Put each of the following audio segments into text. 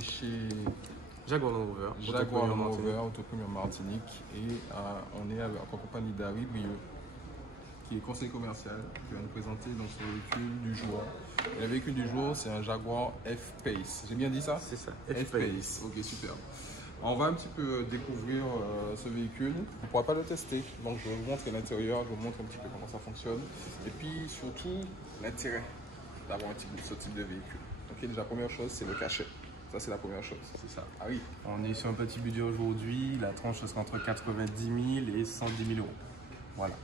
est chez Jaguar Land Rover, Jaguar Land Rover, Autoprime en Martinique. Et on est en compagnie d'Harry Brieux, qui est conseiller commercial, qui va nous présenter donc, son véhicule du jour. Et le véhicule du jour, c'est un Jaguar F-Pace. J'ai bien dit ça? C'est ça, F-Pace. Ok, super. On va un petit peu découvrir ce véhicule. On ne pourra pas le tester. Donc, je vais vous montrer l'intérieur, je vous montre un petit peu comment ça fonctionne. Et puis, surtout, l'intérêt d'avoir ce type de véhicule. Ok, déjà, la première chose, c'est le cachet. Ça, c'est la première chose. C'est ça. Ah oui. On est sur un petit budget aujourd'hui. La tranche sera entre 90 000 et 110 000 euros. Voilà.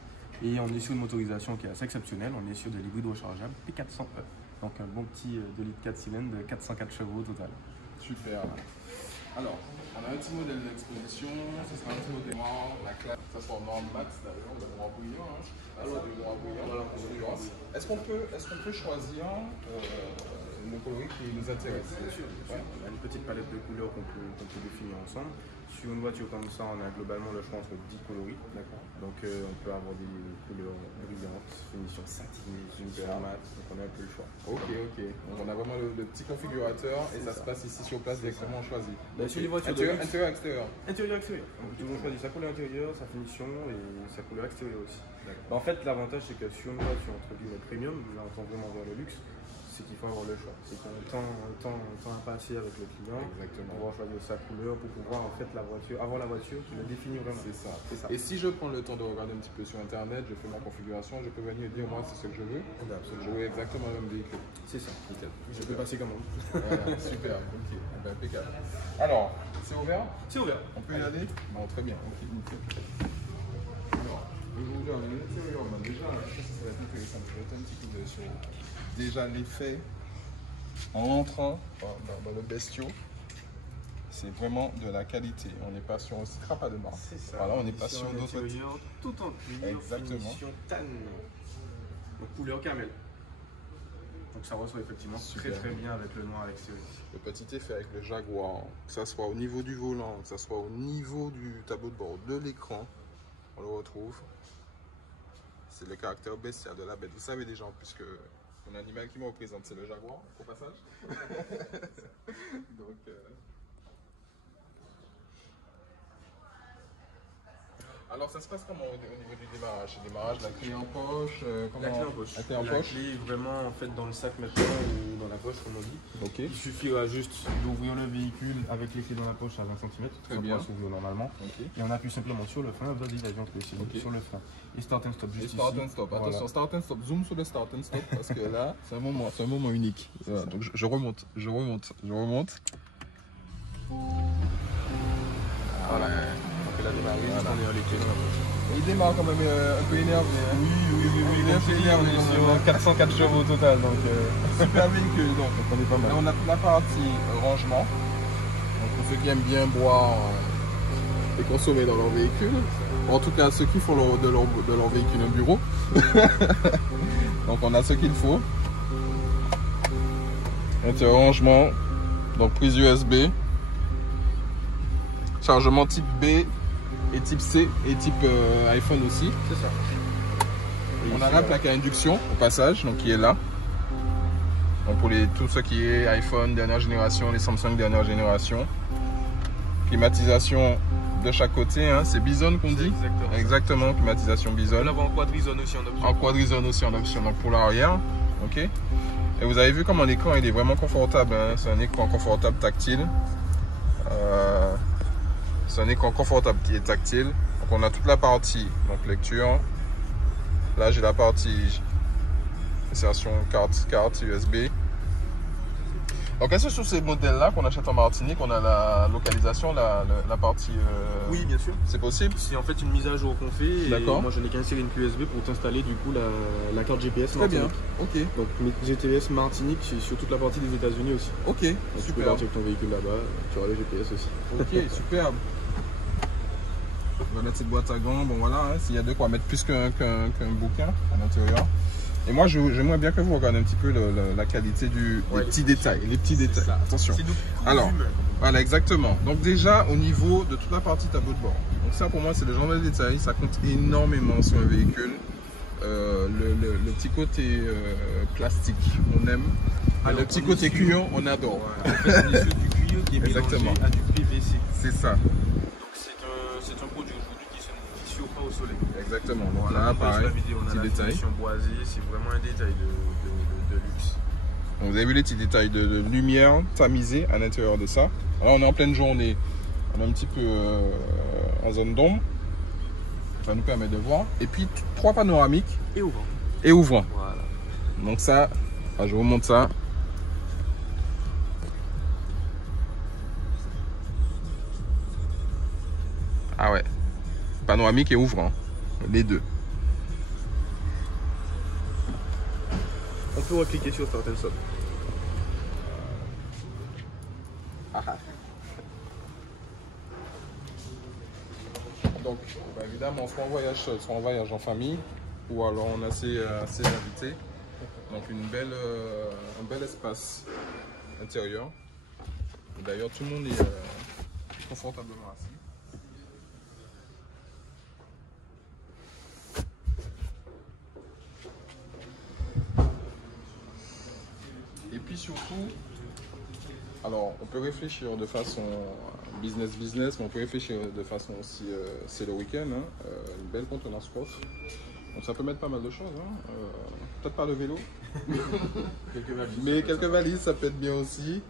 Et on est sur une motorisation qui est assez exceptionnelle. On est sur de l'hybride rechargeable P400E. Donc, un bon petit 2 litres 4 cylindres de 404 chevaux au total. Super. Alors, on a un petit modèle d'exposition, ce sera un petit modèle noir, la classe, ça sera en noir max d'ailleurs, le noir brillant, alors du noir brillant, voilà, est-ce qu'on peut choisir le coloris qui nous intéresse? Bien sûr. Ouais. On a une petite palette de couleurs qu'on peut définir ensemble. Sur une voiture comme ça, on a globalement le choix entre 10 coloris. D'accord. Donc on peut avoir des couleurs brillantes, finition satinée, super mat, donc on a un peu le choix. Ok. Donc on a vraiment le petit configurateur et ça se passe ici sur place directement choisi. Sur les voitures intérieur, extérieur. Intérieur, extérieur. On peut toujours choisir sa couleur intérieure, sa finition et sa couleur extérieure aussi. En fait, l'avantage c'est que sur une voiture entre guillemets premium, là on tend vraiment vers le luxe, c'est qu'il faut avoir le choix. C'est qu'on a un temps à passer avec le client. Exactement. Pour pouvoir choisir sa couleur, pour pouvoir en fait avoir la voiture qui le définit vraiment. C'est ça. Et si je prends le temps de regarder un petit peu sur internet, je fais ma configuration, je peux venir dire moi c'est ce que je veux. Je veux exactement le même véhicule. C'est ça. Nickel. Je peux passer commande. Voilà, super, ok. Ben, impeccable. Alors, c'est ouvert? C'est ouvert. On peut y aller? Bon, très bien, ok, nickel. Alors, aujourd'hui on a l'intérieur, on a déjà, ça va être intéressant, je vais jeter un petit coup d'œil sur déjà l'effet en entrant dans le bestiau. C'est vraiment de la qualité. On n'est pas sur un scrap de marque. C'est ça. Voilà, on n'est pas sur d'autres. Tout en cuir. Exactement. Finition tan. Donc couleur camel. Donc ça ressort effectivement très bien avec le noir à l'extérieur. Le petit effet avec le Jaguar, que ce soit au niveau du volant, que ce soit au niveau du tableau de bord, de l'écran, on le retrouve. C'est le caractère bestial de la bête. Vous savez déjà en plus que mon animal qui me représente, c'est le Jaguar, au passage. Donc, alors ça se passe comment au niveau du démarrage? Le démarrage, la clé en poche, La clé en poche. La clé en poche. La clé est vraiment en fait dans le sac maintenant ou dans la poche comme on dit. Ok. Il suffira juste d'ouvrir le véhicule avec les clés dans la poche à 20 cm. Très bien. S'ouvrir normalement. Okay. Et on appuie simplement sur le frein, sur le frein. Et start and stop juste start and stop. Attention, voilà. Start and stop. Zoom sur le start and stop parce que là, c'est un moment unique. Voilà, donc je remonte. Voilà. Il démarre quand même un peu énervé. Hein. Oui. Il est un peu énervé. Sur 404 chevaux au total. Donc, super véhicule. Donc, on est pas mal. Là, on a toute la partie rangement. Donc, pour ceux qui aiment bien boire et consommer dans leur véhicule. En tout cas, ceux qui font de leur véhicule un bureau. Donc, on a ce qu'il faut. Un rangement. Donc, prise USB. Chargement type B. Et type C et type iPhone aussi. C'est ça. Et on a la plaque à induction au passage, donc qui est là. Donc pour tout ce qui est iPhone dernière génération, les Samsung dernière génération. Climatisation de chaque côté, hein. C'est Bison qu'on dit. Exactement, climatisation Bison. On en quadrizone aussi en option. En quadrizone aussi en option, donc pour l'arrière. Ok. Et vous avez vu comment l'écran il est vraiment confortable, hein. C'est un écran confortable tactile. C'est un écran confortable qui est tactile. Donc on a toute la partie donc lecture. Là j'ai la partie insertion carte USB. Donc est-ce que sur ces modèles-là qu'on achète en Martinique, on a la localisation, la partie... Oui, bien sûr. C'est possible? C'est en fait une mise à jour qu'on fait. D'accord. Moi je n'ai qu'à insérer une clé USB pour t'installer du coup la carte GPS Très Martinique. bien, ok. Donc GPS Martinique, c'est sur toute la partie des États-Unis aussi. Ok, donc, super. Tu peux partir avec ton véhicule là-bas, tu auras le GPS aussi. Ok, superbe. On va mettre cette boîte à gants, bon voilà, hein, s'il y a de quoi mettre plus qu'un bouquin à l'intérieur. Et moi, j'aimerais bien que vous regardiez un petit peu la qualité des petits détails. Les petits détails. Ça. Attention. Alors, voilà, exactement. Donc déjà, au niveau de toute la partie tableau de bord. Donc ça, pour moi, c'est le genre de détail. Ça compte énormément sur un véhicule. Le petit côté plastique, on aime. Le petit côté cuir, on adore. Voilà. En fait, c'est du cuir cuir qui est mélangé à du PVC. C'est ça. Donc c'est un produit aujourd'hui qui ne chauffe pas au soleil. Exactement. Donc voilà, là, pareil, on a la finition boisée, c'est vraiment un détail de luxe. Donc vous avez vu les petits détails de lumière tamisée à l'intérieur de ça. Là, on est en pleine journée, on est un petit peu en zone d'ombre. Ça nous permet de voir. Et puis 3 panoramiques. Et ouvrant. Et ouvrant. Voilà. Donc ça, je vous montre ça. Ah ouais. Panoramique et ouvrant. Les deux. On peut repliquer sur certaines sommes. Donc, évidemment, soit on voyage seul, soit on voyage en famille, ou alors on a ses invités. Donc, un bel espace intérieur. D'ailleurs, tout le monde est confortablement assis. Et puis surtout, alors on peut réfléchir de façon business, mais on peut réfléchir de façon aussi, c'est le week-end, hein, une belle contenance coffre. Donc ça peut mettre pas mal de choses, hein. Peut-être pas le vélo, mais quelques valises ça peut être bien aussi.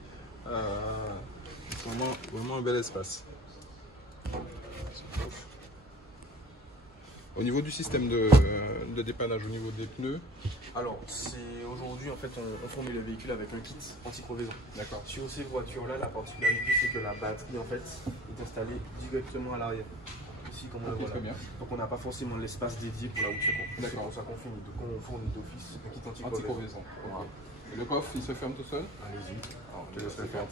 C'est vraiment un bel espace. Au niveau du système de dépannage, au niveau des pneus. Alors, aujourd'hui, en fait, on fournit le véhicule avec un kit anti-crevaison. D'accord. Sur ces voitures-là, la particularité, c'est que la batterie, en fait, est installée directement à l'arrière. Ici, comme on le voit là. Donc, on n'a pas forcément l'espace dédié pour la route secours. D'accord. C'est pour ça qu'on fournit d'office un kit anti-crevaison. Voilà. Et le coffre, il se ferme tout seul? Allez-y. Je le ferme.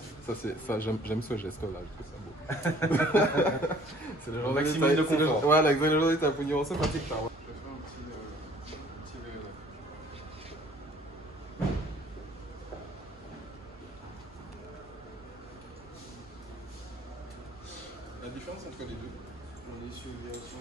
Ça, j'aime ce geste-là, je trouve ça beau. C'est le genre maximum de confort. Voilà, c'est le genre de tapouillon, c'est pratique. Je vais faire un petit vélo. La différence entre les deux? On est sur une version